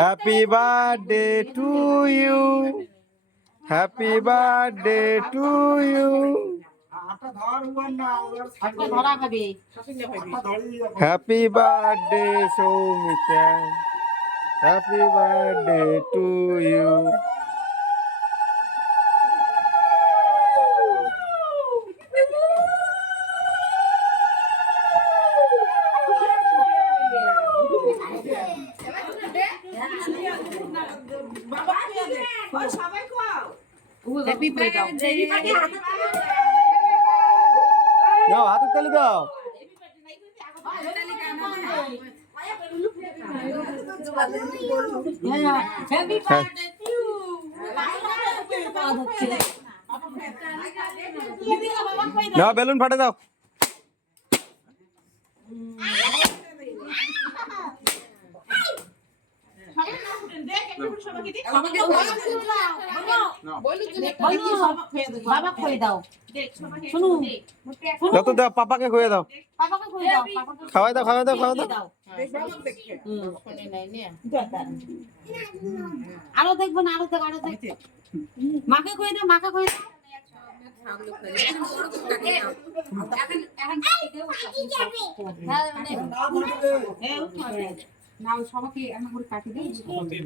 Happy birthday to you, happy birthday to you, happy birthday Soumita, happy birthday to you. দাও হাতের তালি দাও। না বেলুন ফাটে দাও। যত দাও পাপাকে খুঁয়ে দাও, খাওয়াই দাও খাওয়াই দাও খাওয়াই দাও। আরো দেখবো না, আরো দেখ, আরো দেখ, মাকে খুঁয়ে দাও, মাকে খুঁয়ে দাও। সবাইকে কাটি